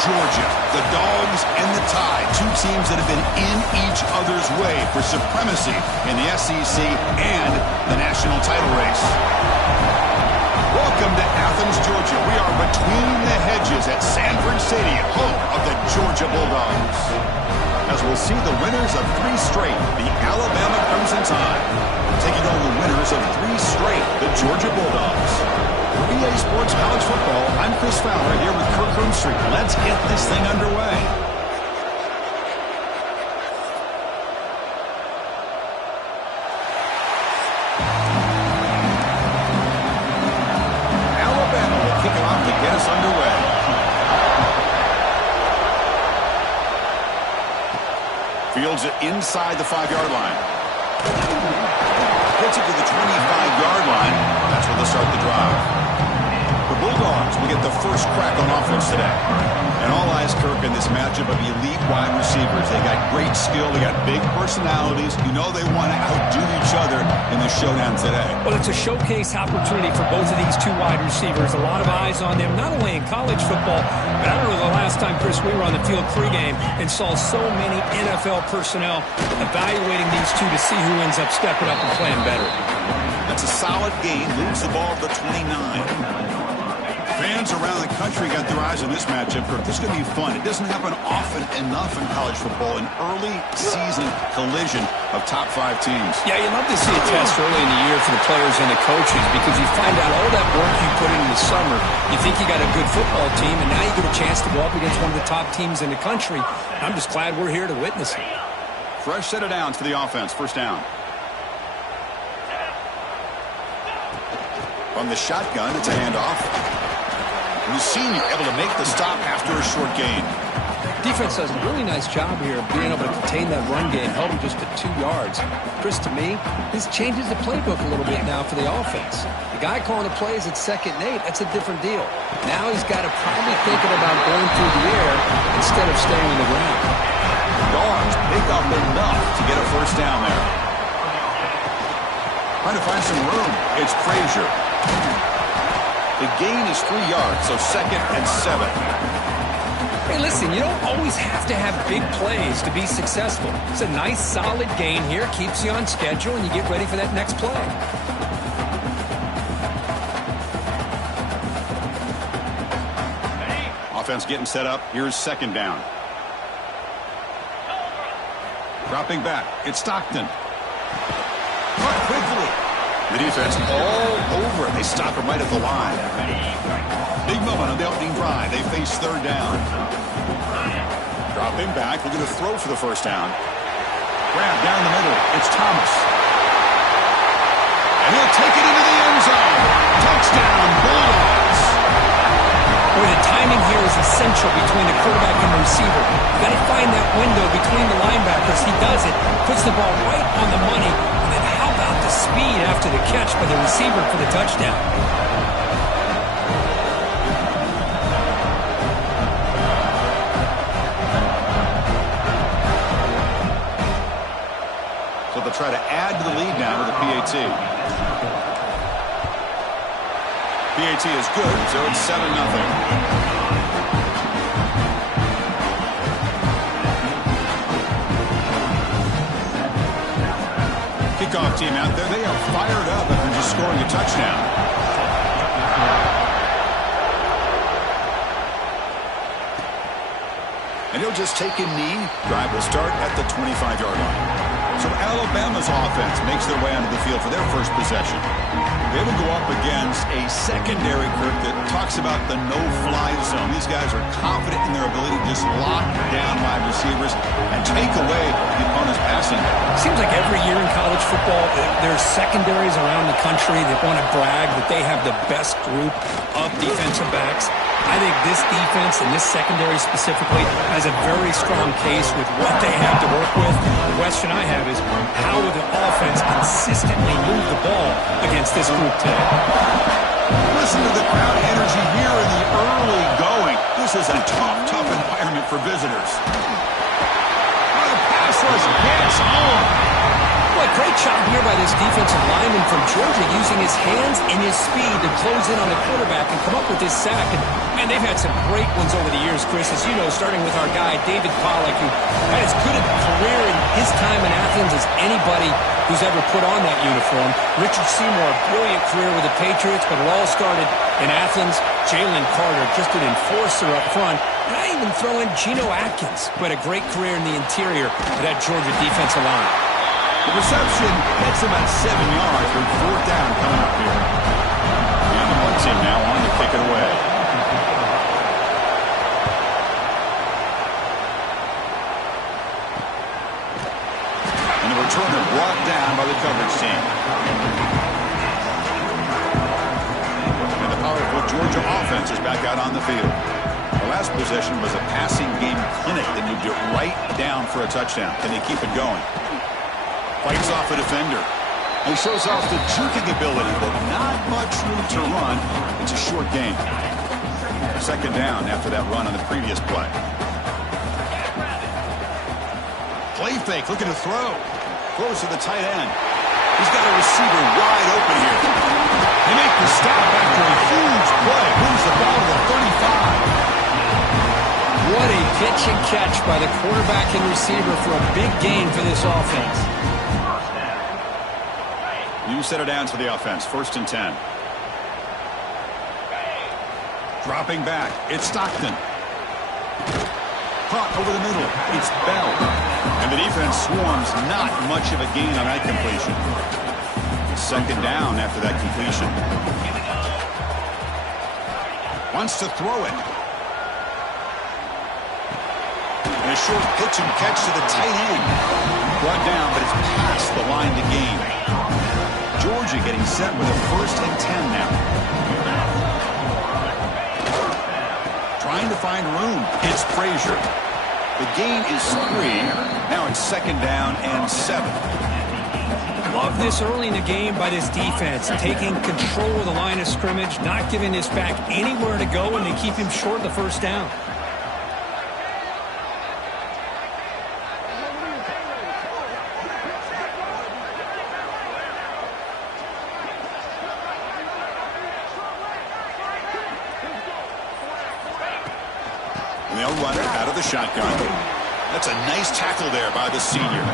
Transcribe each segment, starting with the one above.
Georgia, the Dogs, and the Tide, two teams that have been in each other's way for supremacy in the SEC and the national title race. Welcome to Athens, Georgia. We are between the hedges at Sanford Stadium, home of the Georgia Bulldogs. As we'll see the winners of 3 straight, the Alabama Crimson Tide, taking on the winners of 3 straight, the Georgia Bulldogs. For EA Sports College Football, I'm Chris Fowler here with Kirk Roomstreet. Let's get this thing underway. Alabama will kick it off to get us underway. Fields it inside the 5-yard line. Gets it to the 25-yard line. That's where they'll start the drive. The Bulldogs will get the first crack on offense today. And all eyes, Kirk, in this matchup of elite wide receivers. They got great skill. They got big personalities. You know they want to outdo each other in the showdown today. Well, it's a showcase opportunity for both of these 2 wide receivers. A lot of eyes on them, not only in college football, but I don't know the last time, Chris, we were on the field pregame and saw so many NFL personnel evaluating these 2 to see who ends up stepping up and playing better. That's a solid gain. Moves the ball to the 29. Fans around the country got their eyes on this matchup. This is going to be fun. It doesn't happen often enough in college football, an early season collision of top 5 teams. Yeah, you love to see a test early in the year for the players and the coaches because you find out all that work you put in the summer. You think you got a good football team, and now you get a chance to go up against one of the top teams in the country. I'm just glad we're here to witness it. Fresh set of downs for the offense. First down. From the shotgun, it's a handoff. The senior able to make the stop after a short gain. Defense does a really nice job here of being able to contain that run game, held him just to 2 yards. Chris, to me, this changes the playbook a little bit now for the offense. The guy calling the plays at 2nd and 8, that's a different deal. Now he's got to probably thinking about going through the air instead of staying on the ground. Dogs pick up enough to get a first down there. Trying to find some room. It's Frazier. The gain is 3 yards, so 2nd and 7. Hey, listen, you don't always have to have big plays to be successful. It's a nice, solid gain here, keeps you on schedule, and you get ready for that next play. Offense getting set up. Here's 2nd down. Dropping back. It's Stockton. Caught quickly. The defense all over it. They stop him right at the line. Big moment on the opening drive. They face 3rd down. Dropping back. We're going to throw for the first down. Grab down the middle. It's Thomas. And he'll take it into the end zone. Touchdown, Bulldogs. Boy, the timing here is essential between the quarterback and the receiver. You've got to find that window between the linebackers. He does it. Puts the ball right on the money. And then how about the speed after the catch by the receiver for the touchdown? So they'll try to add to the lead now with a PAT. PAT is good, so it's 7-0. Kickoff team out there. They are fired up after just scoring a touchdown. And he'll just take a knee. Drive will start at the 25-yard line. So Alabama's offense makes their way onto the field for their first possession. They will go up against a secondary group that talks about the no-fly zone. These guys are confident in their ability to just lock down wide receivers and take away the opponent's passing. Seems like every year in college football, there's secondaries around the country that want to brag that they have the best group of defensive backs. I think this defense and this secondary specifically has a very strong case with what they have to work with. The question I have is, how will the offense consistently move the ball against this group today? Listen to the crowd energy here in the early going. This is a tough environment for visitors. Oh, the pass rush gets on. Boy, Great job here by this defensive lineman from Georgia using his hands and his speed to close in on the quarterback and come up with this sack. And they've had some great ones over the years, Chris, as you know, starting with our guy, David Pollack, who had as good a career in his time in Athens as anybody who's ever put on that uniform. Richard Seymour, a brilliant career with the Patriots, but it all started in Athens. Jalen Carter, just an enforcer up front. And I even throw in Geno Atkins, who had a great career in the interior of that Georgia defensive line. The reception gets about 7 yards with 4th down coming up here. And the punt team now on to kick it away. And the returner brought down by the coverage team. And the powerful Georgia offense is back out on the field. The last possession was a passing game clinic that moved it right down for a touchdown. Can they keep it going? Fights off a defender. He shows off the juking ability, but not much room to run. It's a short game. 2nd down after that run on the previous play. Play fake, looking to throw. Throws to the tight end. He's got a receiver wide open here. They make the stop after a huge play. Moves the ball to the 35. What a pitch and catch by the quarterback and receiver for a big gain for this offense. New set of downs for the offense. 1st and 10. Dropping back. It's Stockton. Caught over the middle. It's Bell. And the defense swarms. Not much of a gain on that completion. 2nd down after that completion. Wants to throw it. And a short pitch and catch to the tight end. Brought down, but it's past the line to gain. Georgia getting set with a 1st and 10 now. Trying to find room. It's Frazier. The gain is 3. Now it's 2nd down and 7. Love this early in the game by this defense. Taking control of the line of scrimmage, not giving this back anywhere to go, and they keep him short of the 1st down. They'll run it out of the shotgun. That's a nice tackle there by the senior.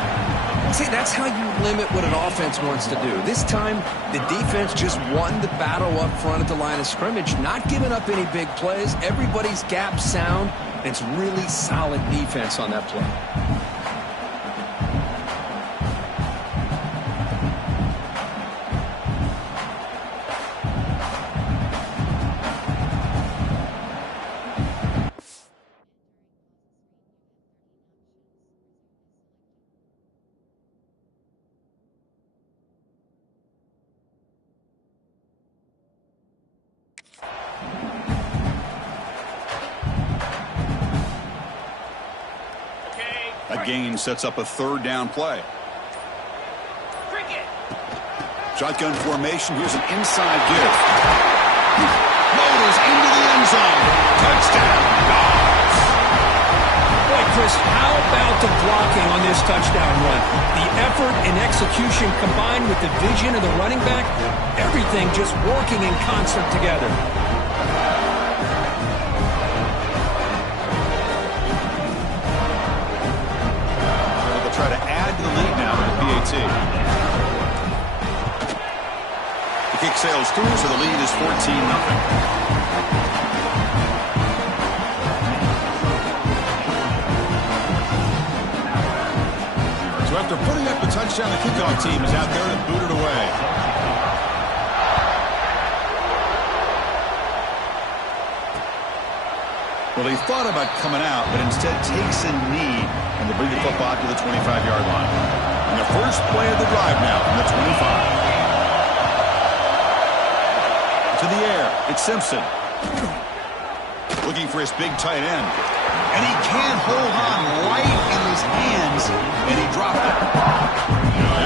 See, that's how you limit what an offense wants to do. This time, the defense just won the battle up front at the line of scrimmage, not giving up any big plays. Everybody's gap sound. It's really solid defense on that play. That gain sets up a 3rd down play. Shotgun formation. Here's an inside give. Motors into the end zone. Touchdown. Boy, Chris, how about the blocking on this touchdown run? The effort and execution combined with the vision of the running back, everything just working in concert together. Try to add to the lead now with the PAT. The kick sails through, so the lead is 14-0. So after putting up the touchdown, the kickoff team is out there to boot it away. Well, he thought about coming out, but instead takes a knee, and they bring the football to the 25-yard line. And the first play of the drive now from the 25. To the air, it's Simpson. Looking for his big tight end. And he can't hold on right in his hands, and he dropped it.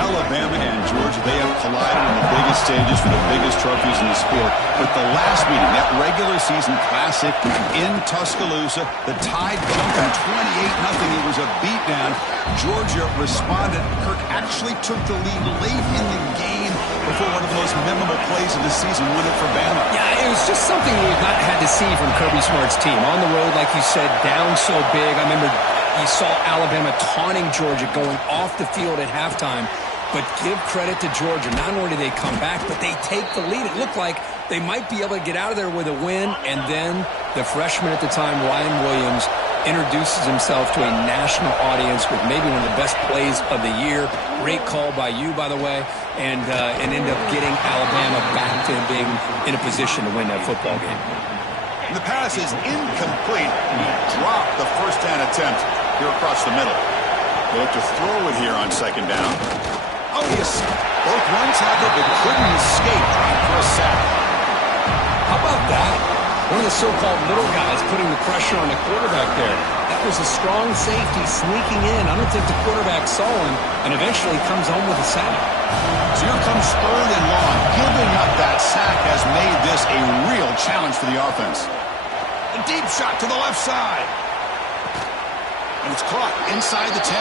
Alabama and Georgia, they have collided in the biggest stages for the biggest trophies in the sport. But the last meeting, that regular season classic in Tuscaloosa, the Tide jumped from 28-0. It was a beatdown. Georgia responded. Kirk actually took the lead late in the game before one of the most memorable plays of the season won it for Bama. Yeah, it was just something we've not had to see from Kirby Smart's team. On the road, like you said, down so big. I remember you saw Alabama taunting Georgia going off the field at halftime. But give credit to Georgia. Not only do they come back, but they take the lead. It looked like they might be able to get out of there with a win. And then the freshman at the time, Ryan Williams, introduces himself to a national audience with maybe one of the best plays of the year. Great call by you, by the way. And end up getting Alabama back to being in a position to win that football game. The pass is incomplete. He dropped the first down attempt here across the middle. They look to throw it here on second down. Oh, yes. Both run tackled, but couldn't escape for a sack. How about that? One of the so-called little guys putting the pressure on the quarterback there. That was a strong safety sneaking in. I don't think the quarterback saw him, and eventually comes home with a sack. So here comes third and long. Giving up that sack has made this a real challenge for the offense. A deep shot to the left side. And it's caught inside the 10.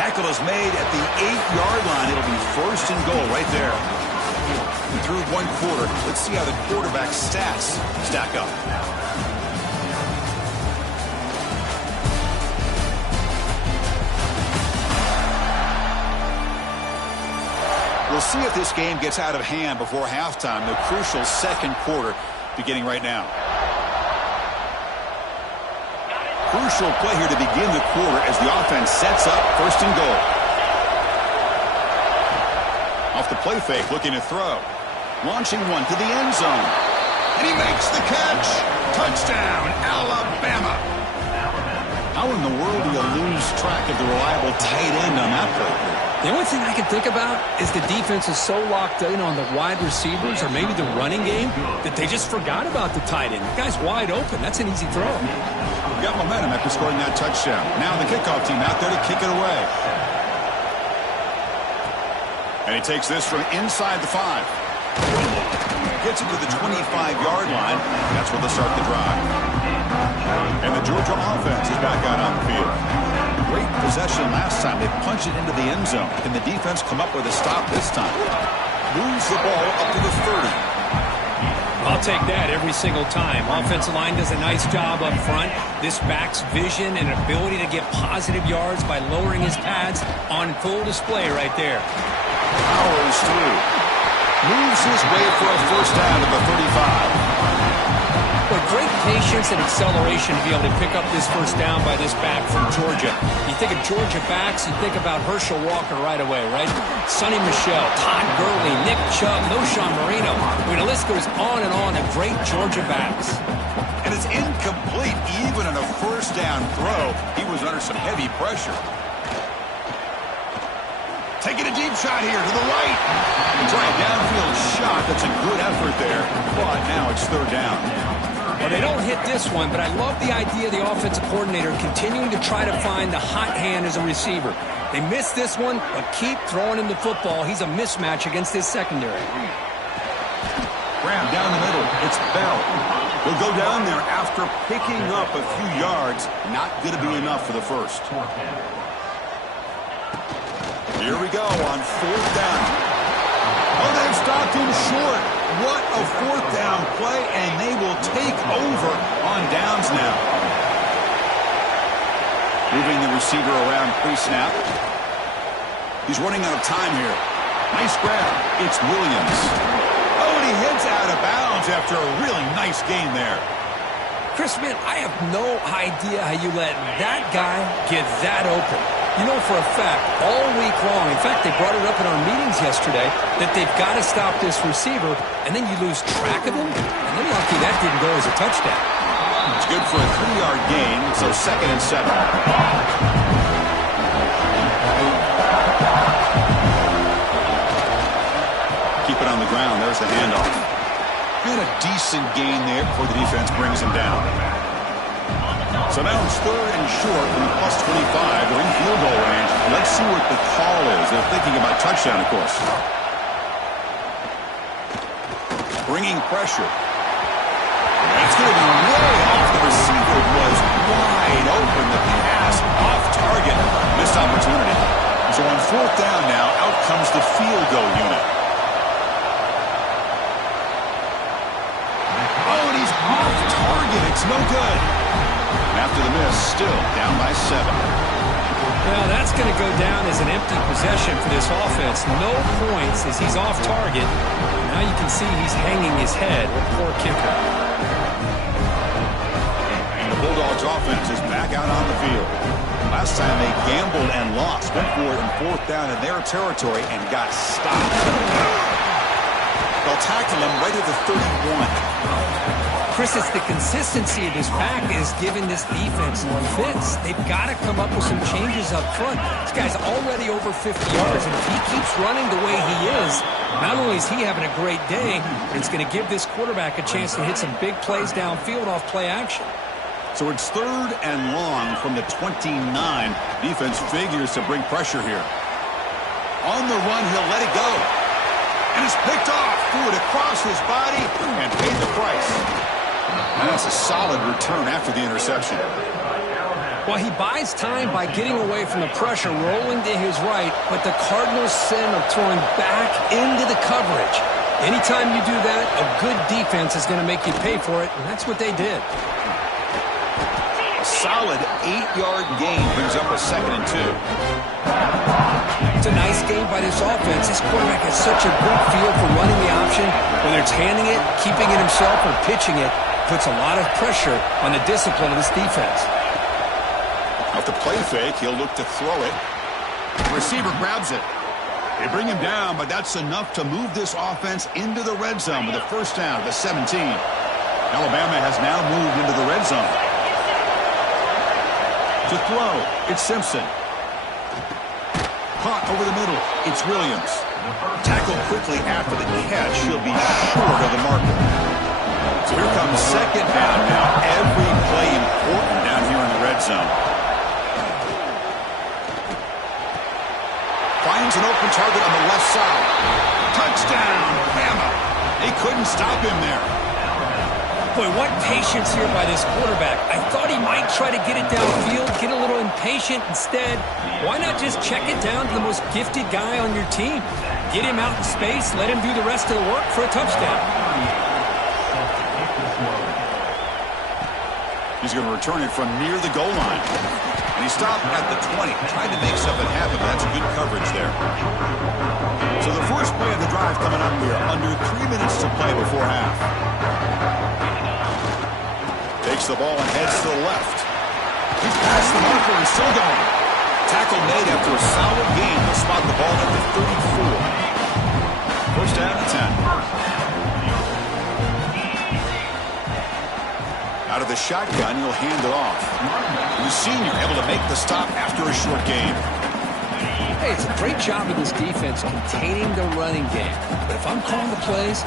Tackle is made at the 8-yard line. It'll be first and goal right there. And through one quarter, let's see how the quarterback's stats stack up. We'll see if this game gets out of hand before halftime, the crucial second quarter beginning right now. Crucial play here to begin the quarter as the offense sets up first and goal. Off the play fake, looking to throw. Launching one to the end zone. And he makes the catch. Touchdown, Alabama. How in the world do you lose track of the reliable tight end on that play? The only thing I can think about is the defense is so locked in on the wide receivers or maybe the running game that they just forgot about the tight end. The guy's wide open. That's an easy throw. Got momentum after scoring that touchdown. Now the kickoff team out there to kick it away. And he takes this from inside the 5. Gets it to the 25-yard line. That's where they'll start the drive. And the Georgia offense is back out on the field. Great possession last time. They punched it into the end zone. Can the defense come up with a stop this time? Moves the ball up to the 30. I'll take that every single time. Offensive line does a nice job up front. This back's vision and ability to get positive yards by lowering his pads on full display right there. Powers through. Moves his way for a first down to the 35. But great patience and acceleration to be able to pick up this first down by this back from Georgia. You think of Georgia backs, you think about Herschel Walker right away, right? Sonny Michel, Todd Gurley, Nick Chubb, Noshawn Marino. I mean, the list goes on and on of great Georgia backs. And it's incomplete even in a first down throw. He was under some heavy pressure. Taking a deep shot here to the right. Trying downfield shot. That's a good effort there. But now it's third down. Well, they don't hit this one, but I love the idea of the offensive coordinator continuing to try to find the hot hand as a receiver. They missed this one, but keep throwing him the football. He's a mismatch against his secondary. Graham down the middle. It's Bell. He'll go down there after picking up a few yards. Not going to be enough for the first. Here we go on fourth down. Oh, they've stopped him short. What a fourth down play, and they will take over on downs now. Moving the receiver around pre-snap. He's running out of time here. Nice grab. It's Williams. Oh, and he heads out of bounds after a really nice game there. Chris, man, I have no idea how you let that guy get that open. You know for a fact, all week long, in fact, they brought it up in our meetings yesterday, that they've got to stop this receiver, and then you lose track of him, and then lucky that didn't go as a touchdown. It's good for a 3-yard gain, so 2nd and 7. Keep it on the ground. There's the handoff. And a decent gain there before the defense brings him down. So now it's third and short from plus 25. They're in field goal range. Let's see what the call is. They're thinking about touchdown, of course. Bringing pressure. It's going to be way off. The receiver was wide open. The pass off target. Missed opportunity. So on fourth down now, out comes the field goal unit. Oh, and he's off target. It's no good. After the miss, still down by 7. Well, that's going to go down as an empty possession for this offense. No points as he's off target. Now you can see he's hanging his head. Poor kicker. And the Bulldogs offense is back out on the field. Last time they gambled and lost. Went for it in fourth down in their territory and got stopped. They'll tackle him right at the 31. Chris, it's the consistency of his back is giving this defense fits. They've got to come up with some changes up front. This guy's already over 50 yards, and if he keeps running the way he is, not only is he having a great day, it's going to give this quarterback a chance to hit some big plays downfield off play action. So it's third and long from the 29. Defense figures to bring pressure here. On the run, he'll let it go. And it's picked off. Threw it across his body and paid the price. That's a solid return after the interception. Well, he buys time by getting away from the pressure, rolling to his right, but the Cardinals' sin of throwing back into the coverage. Anytime you do that, a good defense is going to make you pay for it, and that's what they did. A solid 8-yard gain brings up a 2nd and 2. It's a nice game by this offense. This quarterback has such a good feel for running the option. Whether it's handing it, keeping it himself, or pitching it, puts a lot of pressure on the discipline of this defense. Off the play fake, he'll look to throw it. The receiver grabs it. They bring him down, but that's enough to move this offense into the red zone with a first down at the 17. Alabama has now moved into the red zone. To throw, it's Simpson. Caught over the middle, it's Williams. Tackled quickly after the catch. He'll be short of the marker. So here comes second down now. Every play important down here in the red zone. Finds an open target on the left side. Touchdown, Bama. They couldn't stop him there. Boy, what patience here by this quarterback. I thought he might try to get it downfield, get a little impatient. Instead, why not just check it down to the most gifted guy on your team? Get him out in space, let him do the rest of the work for a touchdown. He's going to return it from near the goal line. And he stopped at the 20, trying to make something happen. That's good coverage there. So the first play of the drive coming up here. Under 3 minutes to play before half. Takes the ball and heads to the left. He's past the marker and still going. Tackle made after a solid gain to spot the ball at the 34. First down and 10. Out of the shotgun, he'll hand it off. The senior able to make the stop after a short gain. Hey, it's a great job of this defense containing the running game. But if I'm calling the plays,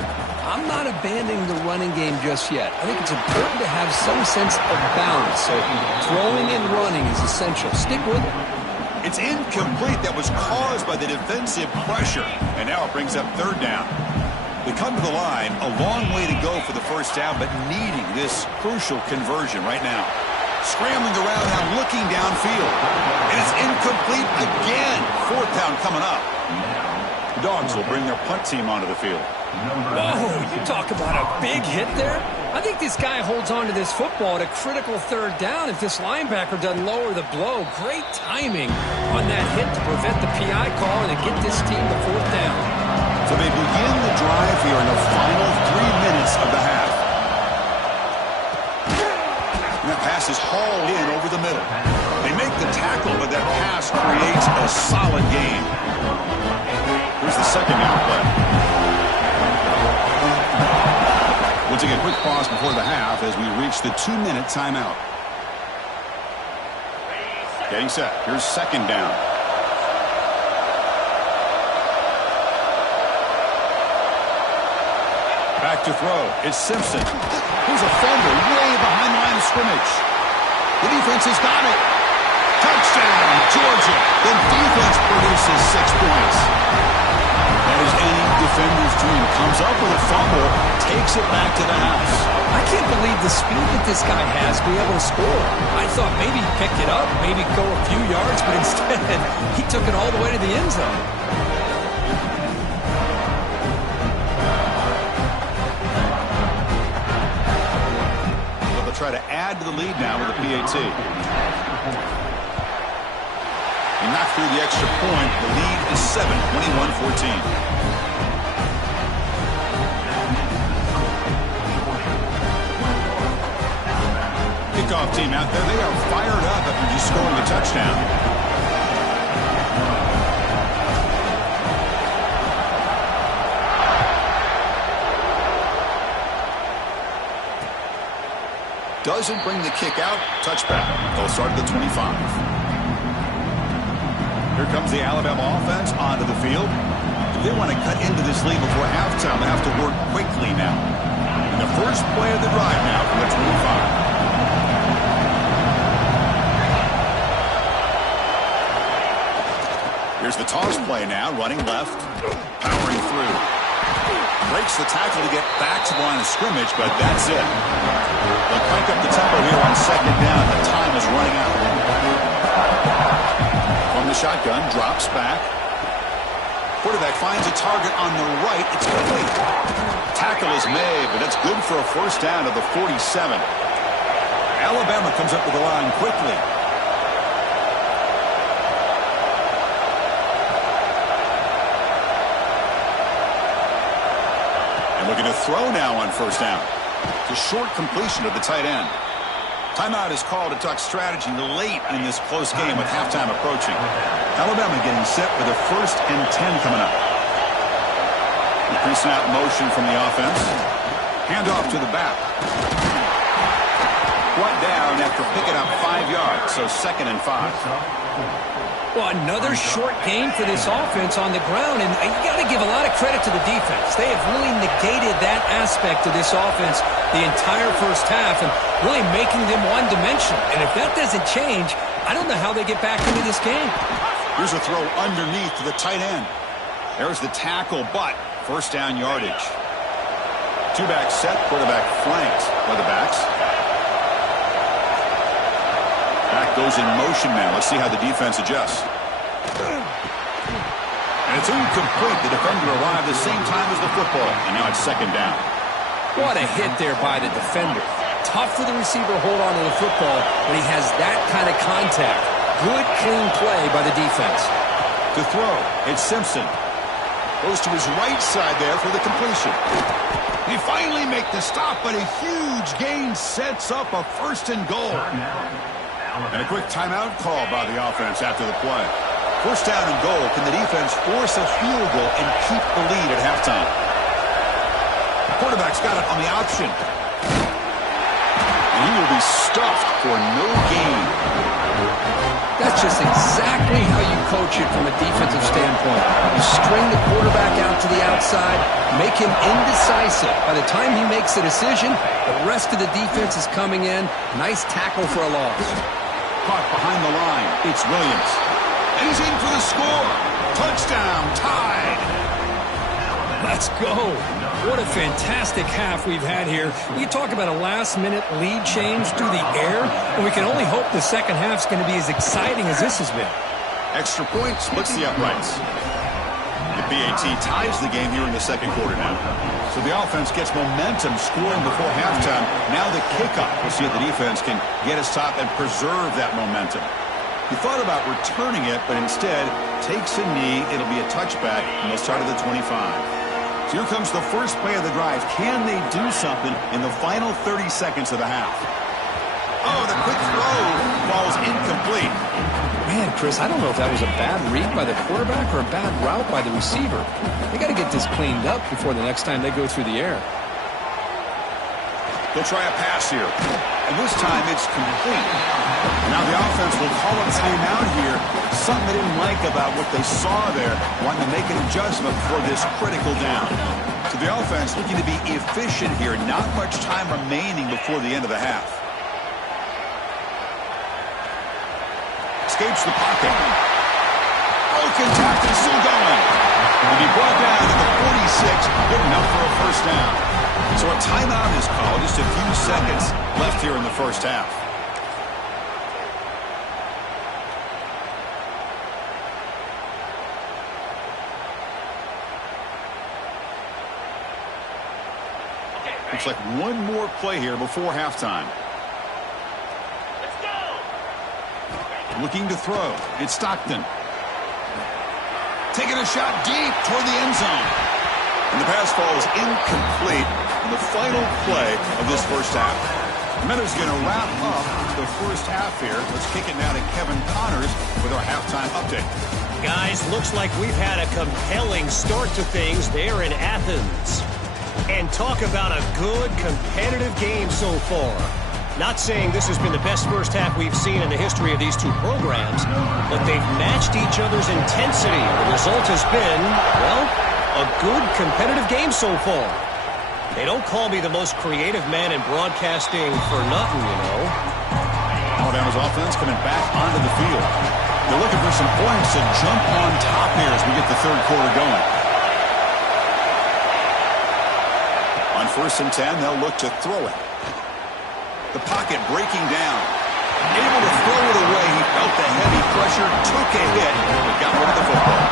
I'm not abandoning the running game just yet. I think it's important to have some sense of balance. So throwing and running is essential. Stick with it. It's incomplete. That was caused by the defensive pressure. And now it brings up third down. They come to the line, a long way to go for the first down, but needing this crucial conversion right now. Scrambling around now, looking downfield. And it's incomplete again. Fourth down coming up. The Dogs will bring their punt team onto the field. Whoa, you talk about a big hit there. I think this guy holds on to this football at a critical third down if this linebacker doesn't lower the blow. Great timing on that hit to prevent the PI call and to get this team to fourth down. So they begin the drive here in the final 3 minutes of the half. And that pass is hauled in over the middle. They make the tackle, but that pass creates a solid gain. Here's the second down play. We'll take a quick pause before the half as we reach the 2-minute timeout. Getting set. Here's second down. Back to throw. It's Simpson. Here's a fumble way behind the line of scrimmage. The defense has got it. Touchdown, Georgia. The defense produces 6 points. That is any defender's dream. Comes up with a fumble, takes it back to the house. I can't believe the speed that this guy has to be able to score. I thought maybe he picked it up, maybe go a few yards, but instead he took it all the way to the end zone. So they'll try to add to the lead now with a PAT. He knocked through the extra point. The lead is 7, 21-14. Kickoff team out there. They are fired up after just scoring a touchdown. Doesn't bring the kick out. Touchback. They'll start at the 25. Here comes the Alabama offense onto the field. If they want to cut into this lead before halftime, they have to work quickly now. And the first play of the drive now from the 25. Here's the toss play now, running left, powering through. Breaks the tackle to get back to the line of scrimmage, but that's it. They'll crank up the tempo here on second down. The time is running out. From the shotgun, drops back. Quarterback finds a target on the right. It's complete. Tackle is made, but that's good for a first down to the 47. Alabama comes up with the line quickly. Looking to throw now on first down. It's a short completion of the tight end. Timeout is called to talk strategy late in this close game with halftime approaching. Alabama getting set for the 1st and 10 coming up. The pre-snap motion from the offense. Handoff to the back. Brought down after picking up 5 yards, so 2nd and 5. Well, another short gain for this offense on the ground, and you got to give a lot of credit to the defense. They have really negated that aspect of this offense the entire first half and really making them one-dimensional. And if that doesn't change, I don't know how they get back into this game. Here's a throw underneath to the tight end. There's the tackle, but first down yardage. Two-back set, quarterback flanked by the backs. Back goes in motion now. Let's see how the defense adjusts. And it's incomplete. The defender arrived the same time as the football. And now it's second down. What a hit there by the defender. Tough for the receiver to hold on to the football, but he has that kind of contact. Good, clean play by the defense. To throw, it's Simpson. Goes to his right side there for the completion. He finally makes the stop, but a huge gain sets up a 1st and goal. And a quick timeout call by the offense after the play. First down and goal. Can the defense force a field goal and keep the lead at halftime? The quarterback's got it on the option. And he will be stuffed for no gain. That's just exactly how you coach it from a defensive standpoint. You string the quarterback out to the outside, make him indecisive. By the time he makes a decision, the rest of the defense is coming in. Nice tackle for a loss. Caught behind the line. It's Williams. And he's in for the score. Touchdown, tied. Let's go. What a fantastic half we've had here. We talk about a last-minute lead change through the air, and we can only hope the second half's going to be as exciting as this has been. Extra point splits the uprights. The PAT ties the game here in the second quarter now. So the offense gets momentum scoring before halftime. Now the kickoff. We'll see if the defense can get a stop and preserve that momentum. He thought about returning it, but instead takes a knee. It'll be a touchback, and they'll start at the 25. So here comes the first play of the drive. Can they do something in the final 30 seconds of the half? Oh, the quick throw falls incomplete. Man, Chris, I don't know if that was a bad read by the quarterback or a bad route by the receiver. They got to get this cleaned up before the next time they go through the air. They'll try a pass here. And this time it's complete. Now the offense will call a timeout here. Something they didn't like about what they saw there. Wanting to make an adjustment for this critical down. So the offense looking to be efficient here. Not much time remaining before the end of the half. Escapes the pocket. Broken tackle, still going. Will be brought down to the 46, good enough for a first down. So a timeout is called, just a few seconds left here in the first half. Looks like one more play here before halftime. Let's go. Looking to throw. It's Stockton. Taking a shot deep toward the end zone. And the pass falls incomplete in the final play of this first half. The Miners going to wrap up the first half here. Let's kick it now to Kevin Connors with our halftime update. Guys, looks like we've had a compelling start to things there in Athens. And talk about a good, competitive game so far. Not saying this has been the best first half we've seen in the history of these two programs, but they've matched each other's intensity. The result has been, well, a good, competitive game so far. They don't call me the most creative man in broadcasting for nothing, you know. Alabama's offense coming back onto the field. They're looking for some points to jump on top here as we get the third quarter going. On 1st and 10, they'll look to throw it. The pocket breaking down. Able to throw it away. He felt the heavy pressure, took a hit, but got rid of the football.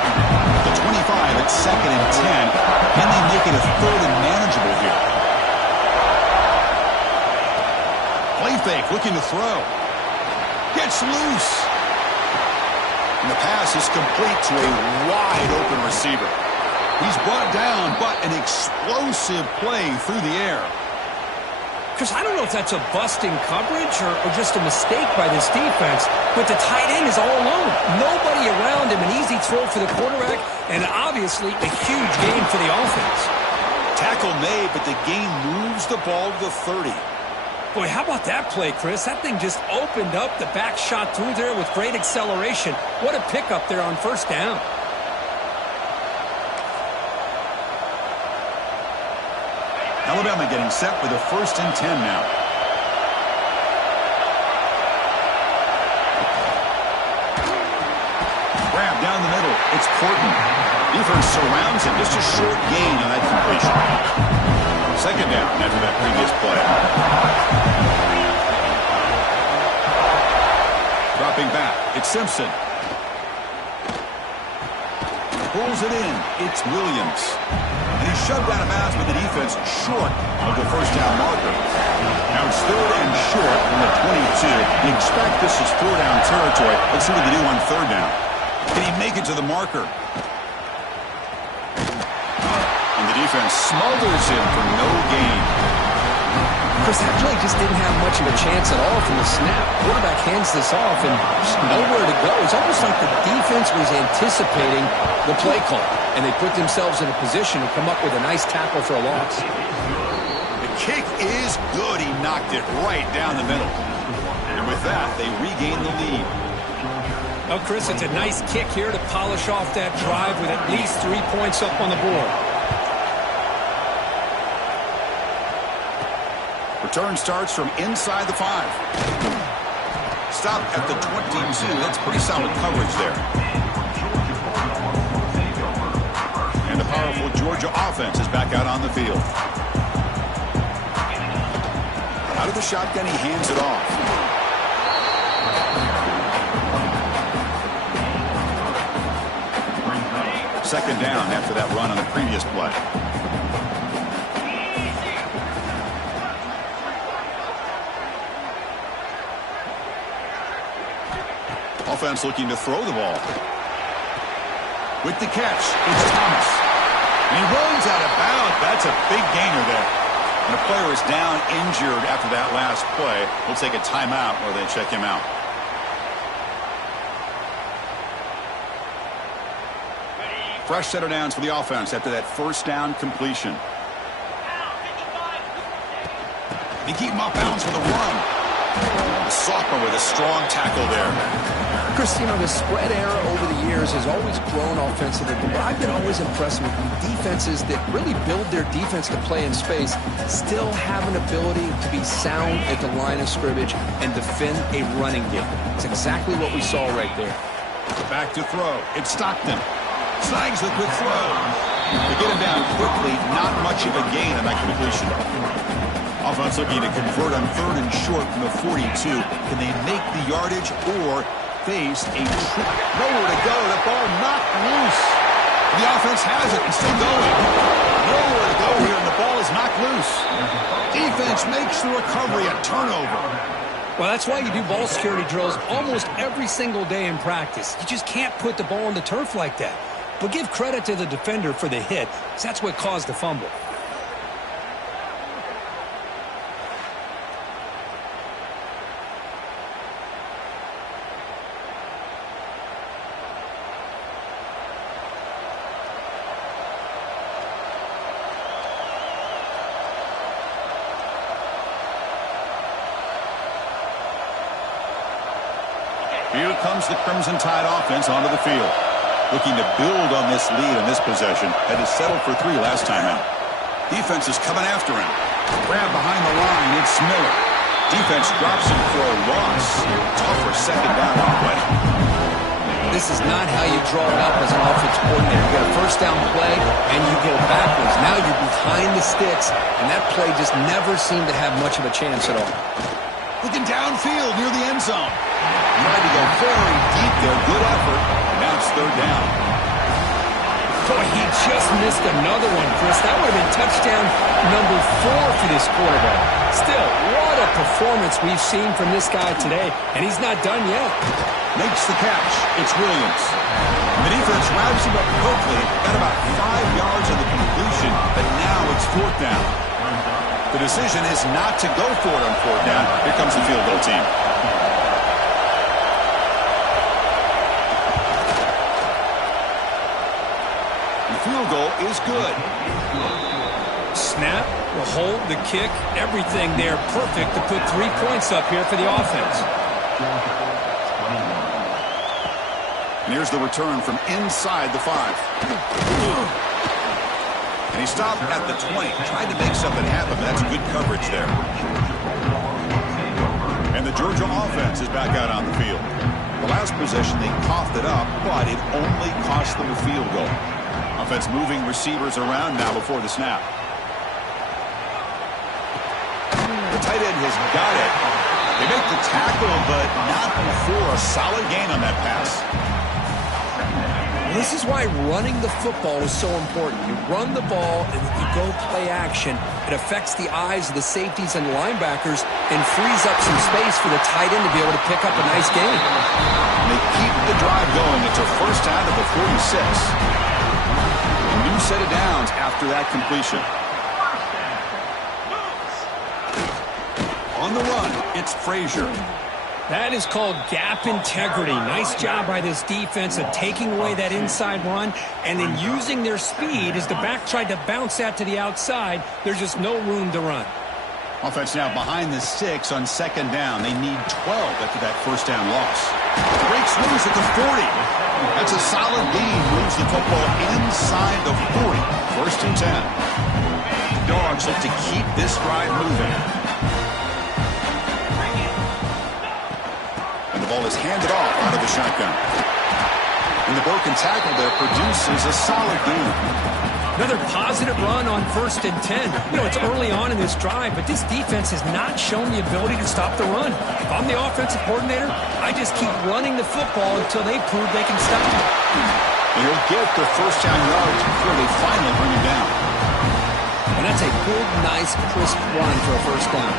At the 25, it's 2nd and 10. Can they make it a 3rd and manageable here? Play fake, looking to throw. Gets loose. And the pass is complete to a wide-open receiver. He's brought down, but an explosive play through the air. Chris, I don't know if that's a busting coverage or just a mistake by this defense, but the tight end is all alone. Nobody around him, an easy throw for the quarterback, and obviously a huge gain for the offense. Tackle made, but the gain moves the ball to the 30. Boy, how about that play, Chris? That thing just opened up, the back shot through there with great acceleration. What a pickup there on 1st down. Alabama getting set with a 1st and 10 now. Grab down the middle. It's Porton. Defense surrounds him. Just a short gain on that completion. 2nd down after that previous play. Dropping back. It's Simpson. Pulls it in. It's Williams. And he's shoved out of bounds with the defense short of the 1st down marker. Now it's 3rd and short from the 22. You expect this is 4-down territory. Let's see what they do on 3rd down. Can he make it to the marker? And the defense smothers him for no gain. Chris, that play just didn't have much of a chance at all from the snap. Quarterback hands this off and just nowhere to go. It's almost like the defense was anticipating the play call, and they put themselves in a position to come up with a nice tackle for a loss. The kick is good. He knocked it right down the middle. And with that, they regain the lead. Oh, Chris, it's a nice kick here to polish off that drive with at least 3 points up on the board. Return starts from inside the 5. Stop at the 22. That's pretty solid coverage there. And the powerful Georgia offense is back out on the field. Out of the shotgun, he hands it off. Second down after that run on the previous play. Offense looking to throw the ball. With the catch, it's Thomas. And he runs out of bounds. That's a big gainer there. And a player is down injured after that last play. We'll take a timeout while they check him out. Fresh set of downs for the offense after that 1st down completion. They keep him off balance for the run. The sophomore with a strong tackle there. Chris, you know, the spread era over the years has always grown offensively, but I've been always impressed with defenses that really build their defense to play in space, still have an ability to be sound at the line of scrimmage and defend a running game. It's exactly what we saw right there. Back to throw. It's Stockton. Snags the quick throw. To get him down quickly, not much of a gain on that completion. Offense looking to convert on 3rd and short from the 42. Can they make the yardage or face a nowhere to go? The ball knocked loose. The offense has it and still going. Nowhere to go here, and the ball is knocked loose. Defense makes the recovery a turnover. Well, that's why you do ball security drills almost every single day in practice. You just can't put the ball on the turf like that. But give credit to the defender for the hit, because that's what caused the fumble. Here comes the Crimson Tide offense onto the field. Looking to build on this lead in this possession. Had to settle for 3 last time out. Defense is coming after him. Grab behind the line. It's Miller. Defense drops him for a loss. Tougher second down play. This is not how you draw it up as an offense coordinator. You get a first down play, and you go backwards. Now you're behind the sticks, and that play just never seemed to have much of a chance at all. Looking downfield near the end zone. Tried to go very deep there. Good effort. Now it's 3rd down. Boy, he just missed another one, Chris. That would have been touchdown number 4 for this quarterback. Still, what a performance we've seen from this guy today, and he's not done yet. Makes the catch. It's Williams. And the defense wraps him up quickly. Got about 5 yards on the completion, but now it's 4th down. The decision is not to go for it on 4th down. Here comes the field goal team. The field goal is good. Snap, the hold, the kick, everything there perfect to put 3 points up here for the offense. And here's the return from inside the 5. And he stopped at the 20. Tried to make something happen, but that's good coverage there. And the Georgia offense is back out on the field. The last possession, they coughed it up, but it only cost them a field goal. Offense moving receivers around now before the snap. The tight end has got it. They make the tackle, but not before a solid gain on that pass. This is why running the football is so important. You run the ball and you go play action. It affects the eyes of the safeties and linebackers and frees up some space for the tight end to be able to pick up a nice gain. And they keep the drive going. It's a first down at the 46. A new set of downs after that completion. On the run, it's Frazier. That is called gap integrity. Nice job by this defense of taking away that inside run and then using their speed as the back tried to bounce that to the outside. There's just no room to run. Offense now behind the 6 on 2nd down. They need 12 after that first down loss. Breaks loose at the 40. That's a solid gain. Moves the football inside the 40. 1st and 10. The Dogs look to keep this drive moving. Ball is handed off out of the shotgun. And the broken tackle there produces a solid gain. Another positive run on 1st and 10. You know, it's early on in this drive, but this defense has not shown the ability to stop the run. If I'm the offensive coordinator, I just keep running the football until they prove they can stop it. And he'll get the first down yards before they finally bring him down. And that's a good, nice, crisp run for a first down.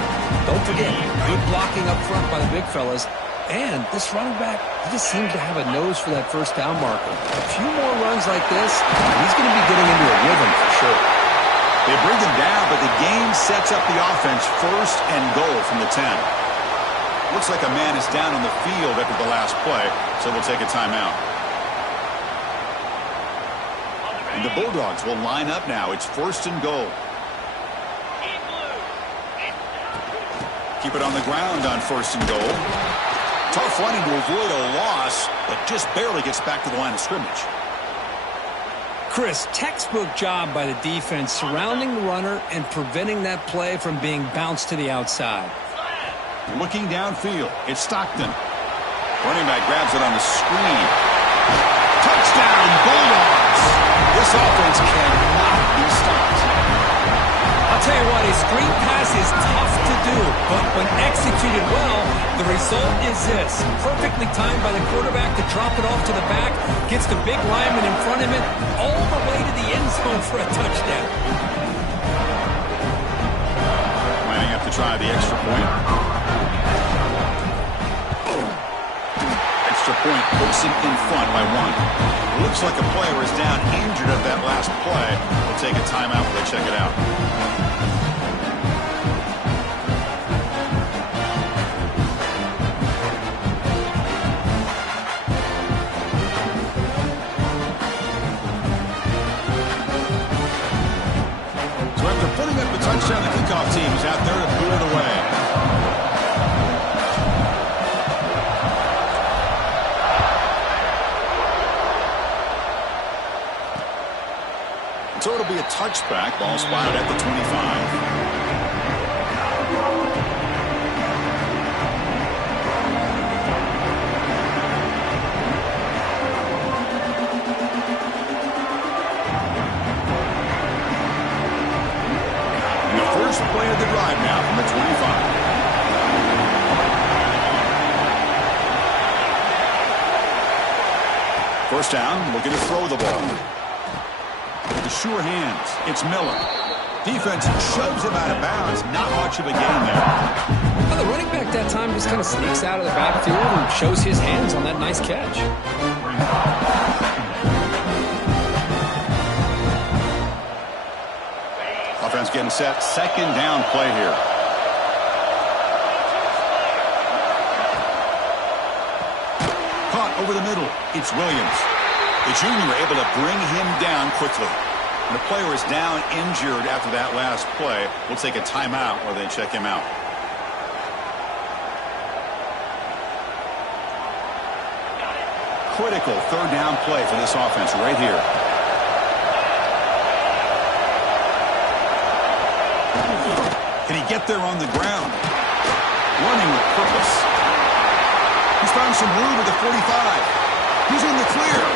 Don't forget, good blocking up front by the big fellas. And this running back, he just seems to have a nose for that first down marker. A few more runs like this, he's going to be getting into a rhythm for sure. They bring him down, but the game sets up the offense 1st and goal from the 10. Looks like a man is down on the field after the last play, so we'll take a timeout. And the Bulldogs will line up now. It's 1st and goal. Keep it on the ground on 1st and goal. Tough running to avoid a loss, but just barely gets back to the line of scrimmage. Chris, textbook job by the defense surrounding the runner and preventing that play from being bounced to the outside. Looking downfield, it's Stockton. Running back grabs it on the screen. Touchdown, Bulldogs! This offense cannot be stopped. I'll tell you what, a screen pass is tough to do, but when executed well, the result is this. Perfectly timed by the quarterback to drop it off to the back, gets the big lineman in front of him, all the way to the end zone for a touchdown. Lining up to try the extra point. Extra point puts him in front by 1. Looks like a player is down injured at that last play. We'll take a timeout while they check it out. So after putting up a touchdown, the kickoff team is out there to put it away. So it'll be a touchback. Ball spotted at the 25. And the first play of the drive now from the 25. First down, looking to throw the ball. With the sure hands, it's Miller. Defense shoves him out of bounds. Not much of a gain there. Well, the running back that time just kind of sneaks out of the backfield and shows his hands on that nice catch. Offense getting set. Second down play here. Caught over the middle. It's Williams. The junior able to bring him down quickly. And the player is down injured after that last play. We'll take a timeout while they check him out. Critical third down play for this offense right here. Can he get there on the ground? Running with purpose. He's found some room at the 45. He's in the clear.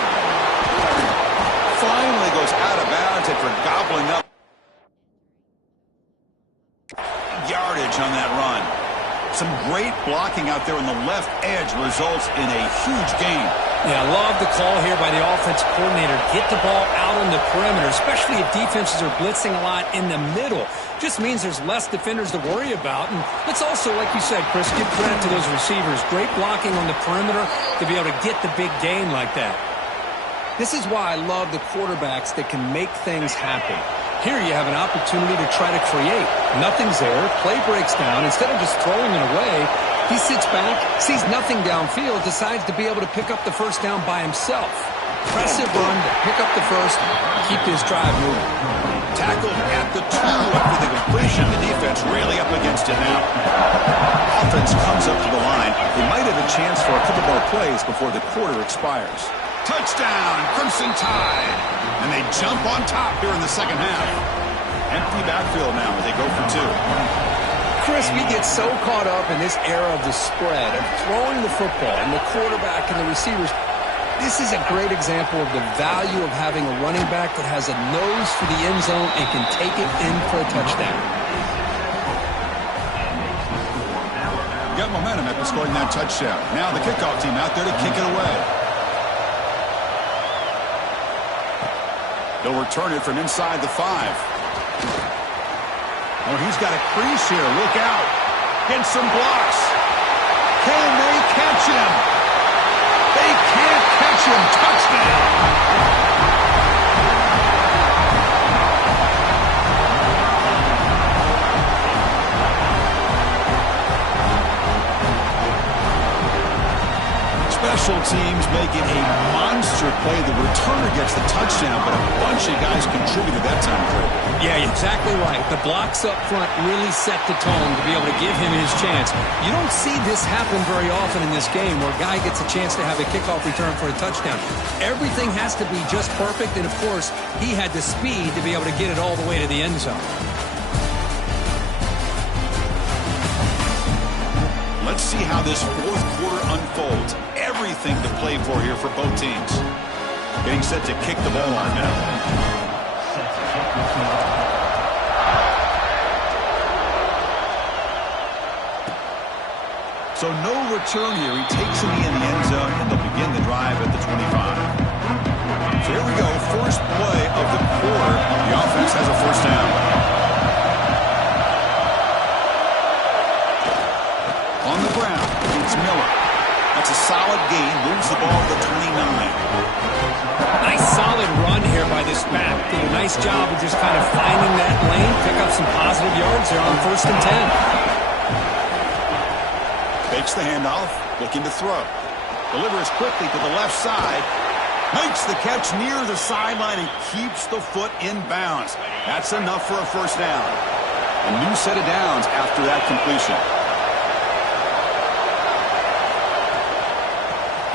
Finally goes out of bounds after gobbling up yardage on that run. Some great blocking out there on the left edge results in a huge gain. Yeah, I love the call here by the offensive coordinator. Get the ball out on the perimeter, especially if defenses are blitzing a lot in the middle. Just means there's less defenders to worry about. And it's also, like you said, Chris, give credit to those receivers. Great blocking on the perimeter to be able to get the big gain like that. This is why I love the quarterbacks that can make things happen. Here you have an opportunity to try to create. Nothing's there. Play breaks down. Instead of just throwing it away, he sits back, sees nothing downfield, decides to be able to pick up the first down by himself. Impressive run to pick up the first, keep this drive moving. Tackled at the 2 after the completion. The defense really up against it now. Offense comes up to the line. They might have a chance for a couple more plays before the quarter expires. Touchdown, Crimson Tide. And they jump on top here in the second half. Empty backfield now as they go for 2. Chris, we get so caught up in this era of the spread, of throwing the football and the quarterback and the receivers. This is a great example of the value of having a running back that has a nose for the end zone and can take it in for a touchdown. Got momentum after scoring that touchdown. Now the kickoff team out there to kick it away. They'll return it from inside the 5. Oh, he's got a crease here. Look out. Get some blocks. Can they catch him? They can't catch him. Touchdown. Special teams making a monster play. The returner gets the touchdown, but a bunch of guys contributed that time. Yeah, exactly right. The blocks up front really set the tone to be able to give him his chance. You don't see this happen very often in this game where a guy gets a chance to have a kickoff return for a touchdown. Everything has to be just perfect, and of course, he had the speed to be able to get it all the way to the end zone. Let's see how this fourth quarter unfolds. Everything to play for here for both teams. Getting set to kick the ball off now. So no return here. He takes it in the end zone, and they'll begin the drive at the 25. So here we go. First play of the quarter. The offense has a first down. On the ground, it's Miller. That's a solid gain. Moves the ball to the 29. Nice solid run here by this back. Did a nice job of just kind of finding that lane, pick up some positive yards there on 1st and 10. Takes the handoff, looking to throw. Delivers quickly to the left side. Makes the catch near the sideline and keeps the foot in bounds. That's enough for a first down. A new set of downs after that completion.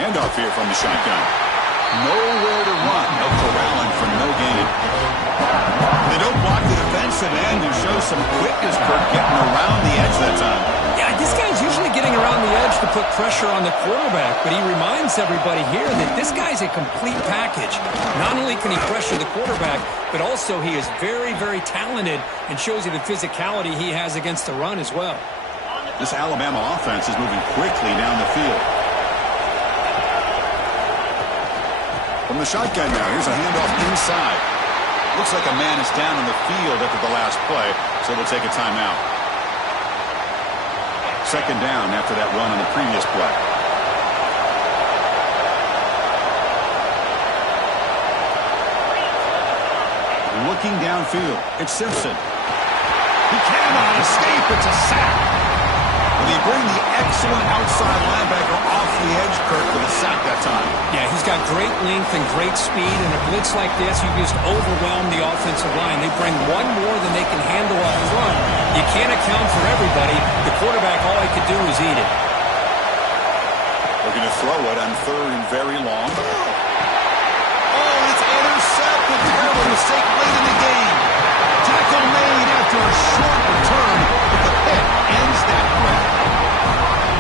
Handoff here from the shotgun. Nowhere to run. No corralling for no gain. They don't block the defensive end. There shows some quickness, Kirk, getting around the edge that time. Yeah, this guy's usually getting around the edge to put pressure on the quarterback, but he reminds everybody here that this guy's a complete package. Not only can he pressure the quarterback, but also he is very, very talented and shows you the physicality he has against the run as well. This Alabama offense is moving quickly down the field. From the shotgun now, here's a handoff inside. Looks like a man is down on the field after the last play, so they'll take a timeout. Second down after that run on the previous play. Looking downfield, it's Simpson. He cannot escape, it's a sack. They bring the excellent outside linebacker off the edge, Kirk, with a sack that time. Yeah, he's got great length and great speed, and a blitz like this, you just overwhelm the offensive line. They bring one more than they can handle up front. You can't account for everybody. The quarterback, all he could do is eat it. They're going to throw it on 3rd and very long. Oh, it's intercepted. Terrible mistake late in the game. Tackle made after a short return, but the pick ends that play.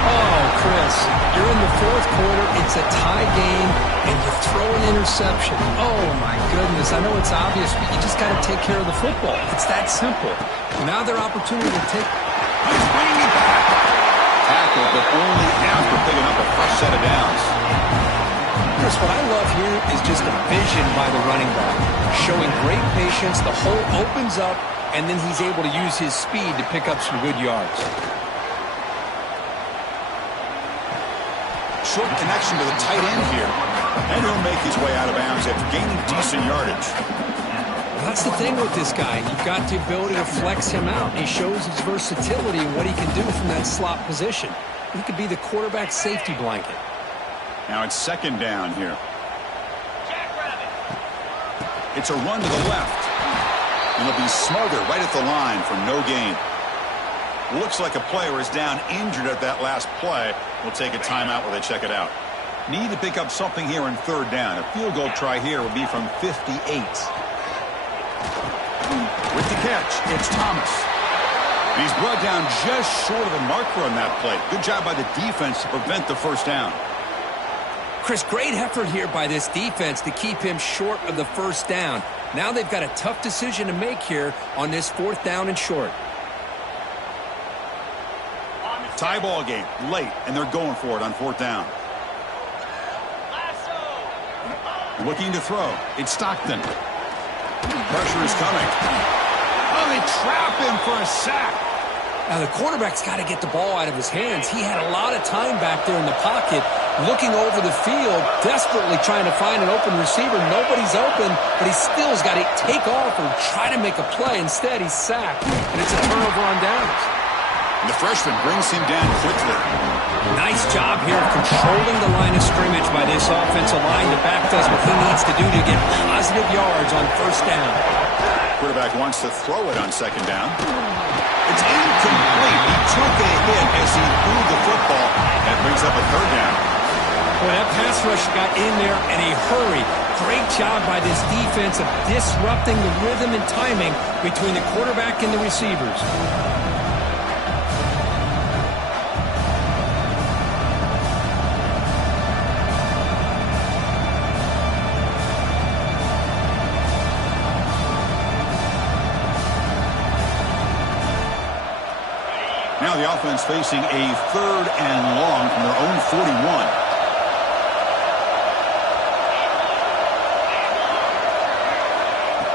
Oh, Chris, you're in the 4th quarter. It's a tie game, and you throw an interception. Oh, my goodness. I know it's obvious, but you just got to take care of the football. It's that simple. Now their opportunity to take... He's bringing it back. Tackle, but only after picking up a fresh set of downs. Chris, what I love here is just a vision by the running back. Showing great patience, the hole opens up, and then he's able to use his speed to pick up some good yards. Short connection to the tight end here. And he'll make his way out of bounds after gaining decent yardage. Well, that's the thing with this guy. You've got the ability to flex him out. He shows his versatility and what he can do from that slot position. He could be the quarterback safety blanket. Now it's second down here. It's a run to the left. And he'll be smothered right at the line for no gain. Looks like a player is down injured at that last play. We'll take a timeout while they check it out. Need to pick up something here in 3rd down. A field goal try here would be from 58. With the catch, it's Thomas. And he's brought down just short of the marker on that play. Good job by the defense to prevent the first down. Chris, great effort here by this defense to keep him short of the first down. Now they've got a tough decision to make here on this 4th down and short. Tie ball game, late, and they're going for it on 4th down. Looking to throw. It's Stockton. Pressure is coming. Oh, they trap him for a sack. Now, the quarterback's got to get the ball out of his hands. He had a lot of time back there in the pocket, looking over the field, desperately trying to find an open receiver. Nobody's open, but he still's got to take off or try to make a play. Instead, he's sacked, and it's a turnover on downs. And the freshman brings him down quickly. Nice job here of controlling the line of scrimmage by this offensive line. The back does what he needs to do to get positive yards on first down. Quarterback wants to throw it on second down. It's incomplete. He took a hit as he threw the football. That brings up a third down. Well, that pass rush got in there in a hurry. Great job by this defense of disrupting the rhythm and timing between the quarterback and the receivers. Now the offense facing a third and long from their own 41.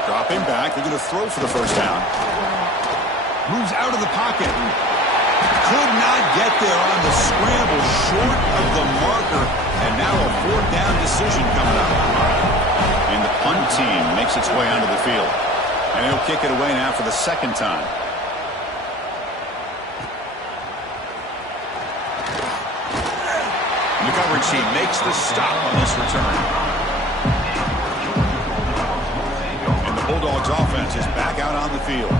Dropping back, they're going to throw for the first down. Moves out of the pocket. Could not get there on the scramble, short of the marker. And now a fourth down decision coming up. And the punt team makes its way onto the field. And he'll kick it away now for the second time. The coverage team makes the stop on this return. And the Bulldogs offense is back out on the field.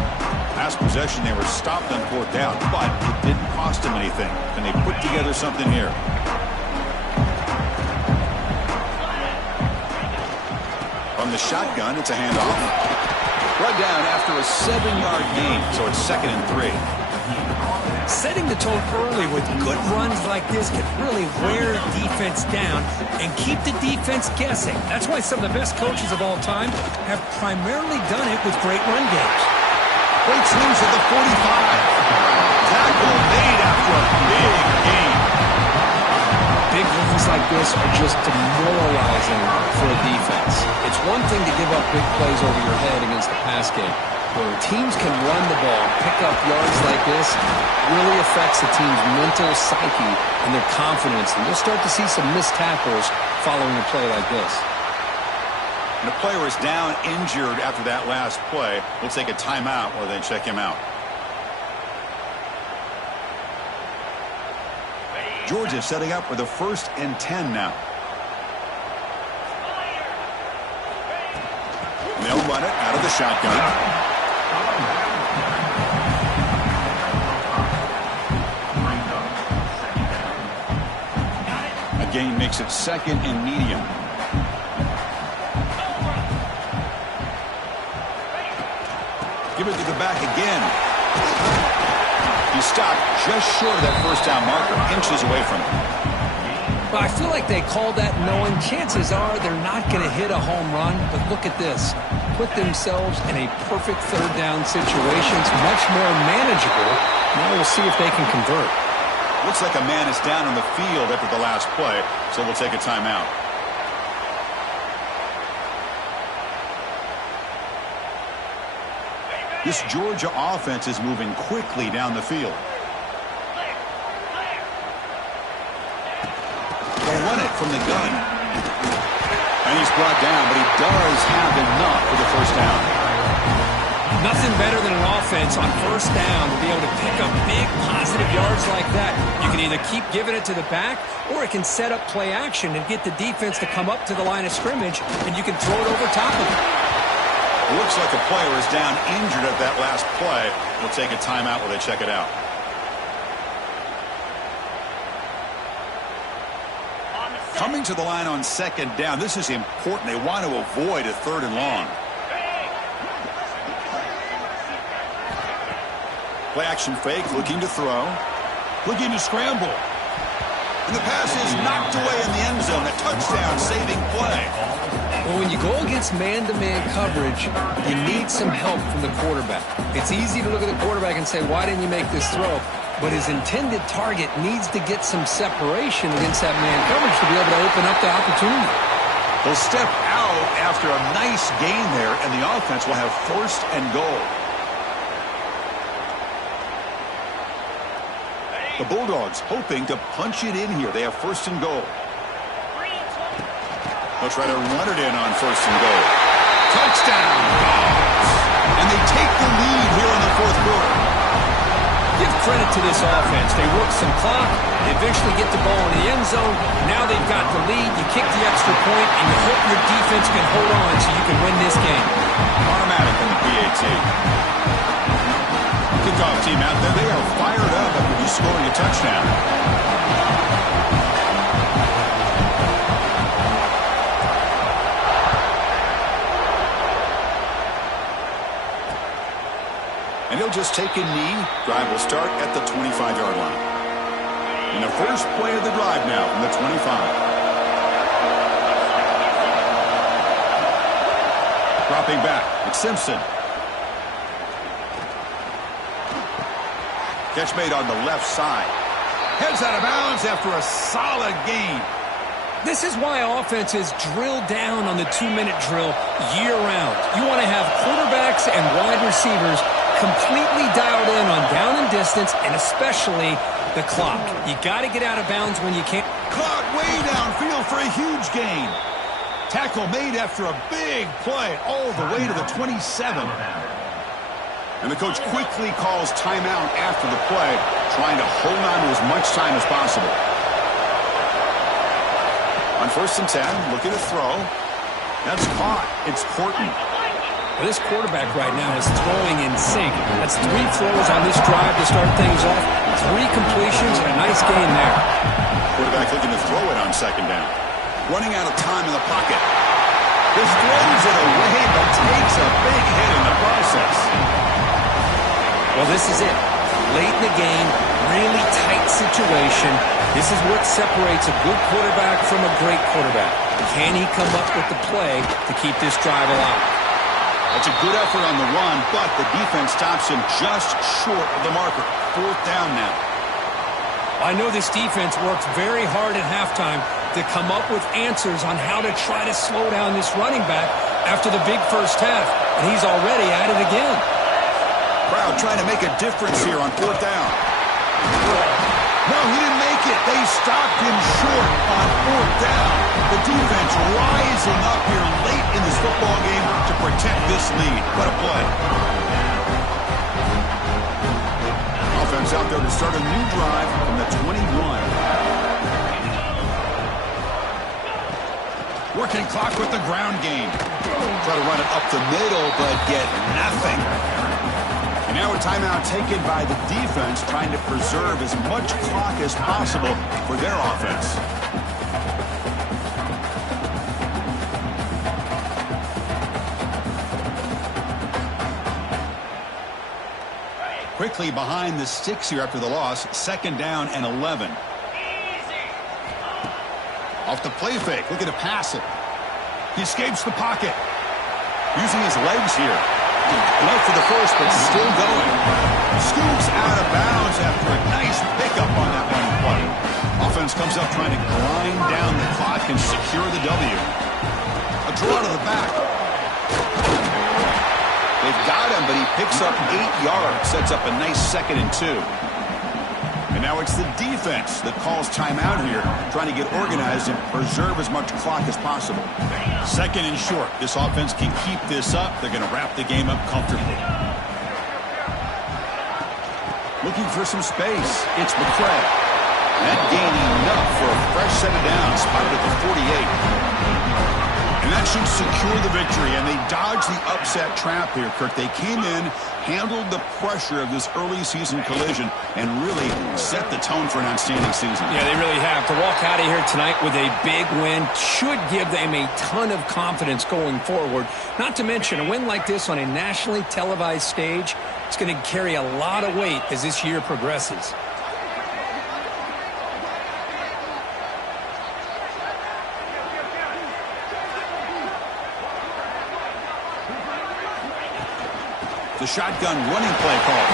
Last possession, they were stopped on fourth down, but it didn't cost them anything. And they put together something here. From the shotgun, it's a handoff. Run down after a 7-yard gain, so it's 2nd and 3. Setting the tone early with good runs like this can really wear defense down and keep the defense guessing. That's why some of the best coaches of all time have primarily done it with great run games. Breaks loose at the 45. Tackle made after a big gain. Big runs like this are just demoralizing for a defense. It's one thing to give up big plays over your head against the pass game. When teams can run the ball, pick up yards like this, really affects the team's mental psyche and their confidence. And you'll start to see some missed tackles following a play like this. And the player is down injured after that last play. We'll take a timeout while they check him out. Georgia setting up with a 1st and 10 now. And they'll run it out of the shotgun. Gain makes it 2nd and medium. Give it to the back again. He stopped just short of that first down marker, inches away from it. Well, I feel like they called that knowing chances are they're not going to hit a home run, but look at this. Put themselves in a perfect third down situation. It's much more manageable. Now we'll see if they can convert. Looks like a man is down on the field after the last play, so we'll take a timeout. This Georgia offense is moving quickly down the field. They'll run it from the gun. And he's brought down, but he does have enough for the first down. Nothing better than an offense on first down to be able to pick up big positive yards like that. You can either keep giving it to the back, or it can set up play action and get the defense to come up to the line of scrimmage, and you can throw it over top of it. Looks like a player is down injured at that last play. We'll take a timeout while they check it out. Coming to the line on second down, this is important. They want to avoid a 3rd and long. Play action fake, looking to throw. Looking to scramble. And the pass is knocked away in the end zone. A touchdown saving play. Well, when you go against man-to-man coverage, you need some help from the quarterback. It's easy to look at the quarterback and say, why didn't you make this throw? But his intended target needs to get some separation against that man coverage to be able to open up the opportunity. They'll step out after a nice gain there, and the offense will have 1st and goal. The Bulldogs hoping to punch it in here. They have 1st and goal. They'll try to run it in on 1st and goal. Touchdown, Dogs! And they take the lead here in the 4th quarter. Give credit to this offense. They work some clock. They eventually get the ball in the end zone. Now they've got the lead. You kick the extra point, and you hope your defense can hold on so you can win this game. Automatic on the PAT. Kickoff team out there. They are fired up after you scoring a touchdown. And he'll just take a knee. Drive will start at the 25-yard line. And the first play of the drive now from the 25. Dropping back, it's Simpson. Catch made on the left side. Heads out of bounds after a solid gain. This is why offenses drill down on the 2-minute drill year-round. You want to have quarterbacks and wide receivers completely dialed in on down and distance, and especially the clock. You got to get out of bounds when you can't. Caught way downfield for a huge gain. Tackle made after a big play all the way to the 27. And the coach quickly calls timeout after the play, trying to hold on to as much time as possible. On 1st and 10, looking to throw. That's caught. It's Horton. Well, this quarterback right now is throwing in sync. That's 3 throws on this drive to start things off. 3 completions and a nice gain there. Quarterback looking to throw it on 2nd down. Running out of time in the pocket. This throws it away, but takes a big hit in the process. Well, this is it. Late in the game, really tight situation. This is what separates a good quarterback from a great quarterback. Can he come up with the play to keep this drive alive? That's a good effort on the run, but the defense stops him just short of the marker. 4th down now. I know this defense worked very hard at halftime to come up with answers on how to try to slow down this running back after the big first half, and he's already at it again. Crowd trying to make a difference here on 4th down. No, he didn't make it. They stopped him short on 4th down. The defense rising up here late in this football game to protect this lead. What a play. Offense out there to start a new drive from the 21. Working clock with the ground game. Try to run it up the middle, but get nothing. And now a timeout taken by the defense, trying to preserve as much clock as possible for their offense. Quickly behind the sticks here after the loss. 2nd down and 11. Off the play fake, looking to pass it. He escapes the pocket. Using his legs here. Left for the first, but still going. Scoops out of bounds after a nice pickup on that one play. Offense comes up trying to grind down the clock and secure the W. A draw to the back. They've got him, but he picks up 8 yards. Sets up a nice 2nd and 2. And now it's the defense that calls timeout here, trying to get organized and preserve as much clock as possible. 2nd and short. This offense can keep this up. They're going to wrap the game up comfortably. Looking for some space. It's McCray. That gaining enough for a fresh set of downs. Spotted at the 48. And that should secure the victory, and they dodged the upset trap here, Kirk. They came in, handled the pressure of this early season collision, and really set the tone for an outstanding season. Yeah, they really have. To walk out of here tonight with a big win should give them a ton of confidence going forward. Not to mention, a win like this on a nationally televised stage, it's going to carry a lot of weight as this year progresses. The shotgun running play call.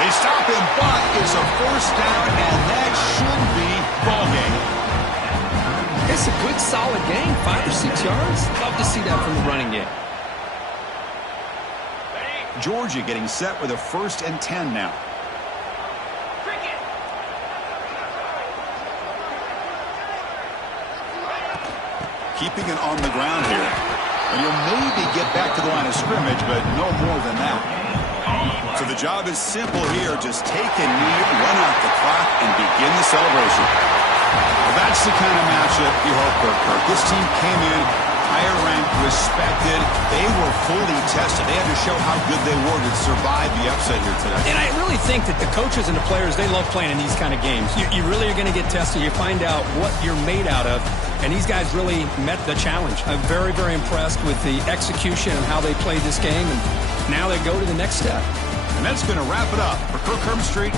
They stop him, but it's a 1st down, and that should be ball game. It's a good, solid game. 5 or 6 yards. Love to see that from the running game. Georgia getting set with a 1st and 10 now. Keeping it on the ground here. And you'll maybe get back to the line of scrimmage, but no more than that. So the job is simple here. Just take a knee, run out the clock, and begin the celebration. Well, that's the kind of matchup you hope for, Kirk. This team came in higher ranked, respected. They were fully tested. They had to show how good they were to survive the upset here today. And I really think that the coaches and the players, they love playing in these kind of games. You really are going to get tested. You find out what you're made out of. And these guys really met the challenge. I'm very, very impressed with the execution and how they played this game. And now they go to the next step. And that's going to wrap it up for Kirk Herbstreit